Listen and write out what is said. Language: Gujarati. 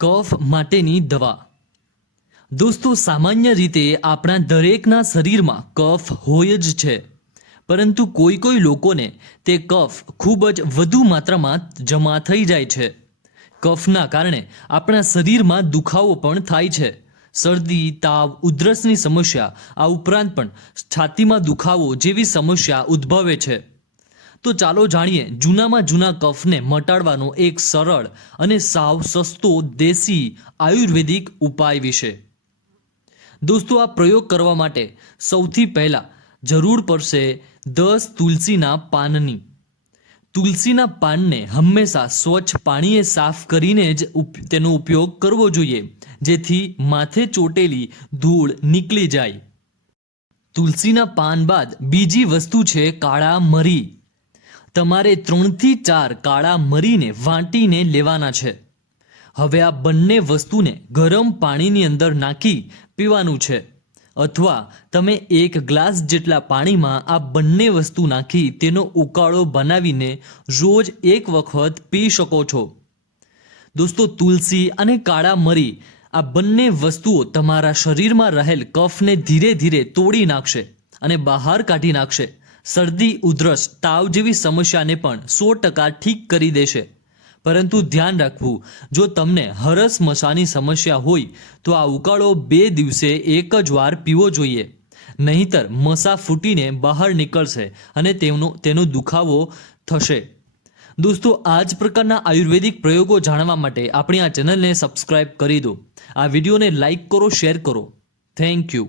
કફ માટેની દવા। દોસ્તો, સામાન્ય રીતે આપણા દરેકના શરીરમાં કફ હોય જ છે, પરંતુ કોઈ લોકોને તે કફ ખૂબ જ વધુ માત્રામાં જમા થઈ જાય છે। કફના કારણે આપણા શરીરમાં દુખાવો પણ થાય છે। શરદી, તાવ, ઉધરસની સમસ્યા, આ ઉપરાંત પણ છાતીમાં દુખાવો જેવી સમસ્યા ઉદ્ભવે છે। તો ચાલો જાણીએ જૂનામાં જૂના કફને મટાડવાનો એક સરળ અને સાવ સસ્તો દેશી આયુર્વેદિક ઉપાય વિશે। દોસ્તો, આ પ્રયોગ કરવા માટે સૌથી પહેલાં જરૂર પડશે 10 તુલસીના પાનની। તુલસીના પાનને હંમેશા સ્વચ્છ પાણીએ સાફ કરીને જ તેનો ઉપયોગ કરવો જોઈએ, જેથી માથે ચોટેલી ધૂળ નીકળી જાય। તુલસીના પાન બાદ બીજી વસ્તુ છે કાળા મરી। તમારે 3 થી 4 કાળા મરીને વાટીને લેવાના છે। હવે આ બંને વસ્તુને ગરમ પાણીની અંદર નાખી પીવાનું છે, અથવા તમે 1 ગ્લાસ જેટલા પાણીમાં આ બંને વસ્તુ નાખી તેનો ઉકાળો બનાવીને રોજ 1 વખત પી શકો છો। દોસ્તો, તુલસી અને કાળા મરી આ બંને વસ્તુઓ તમારા શરીરમાં રહેલ કફને ધીરે ધીરે તોડી નાખશે અને બહાર કાઢી નાખશે। શરદી, ઉધરસ, તાવ જેવી સમસ્યાને પણ 100% ઠીક કરી દેશે। પરંતુ ધ્યાન રાખવું, જો તમને હરસ મસાની સમસ્યા હોય તો આ ઉકાળો 2 દિવસે 1 જ વાર પીવો જોઈએ, નહીંતર મસા ફૂટીને બહાર નીકળશે અને તેનો દુખાવો થશે। દોસ્તો, આ જ પ્રકારના આયુર્વેદિક પ્રયોગો જાણવા માટે આપણી આ ચેનલને સબસ્ક્રાઇબ કરી દો। આ વિડીયોને લાઇક કરો, શેર કરો। Thank you.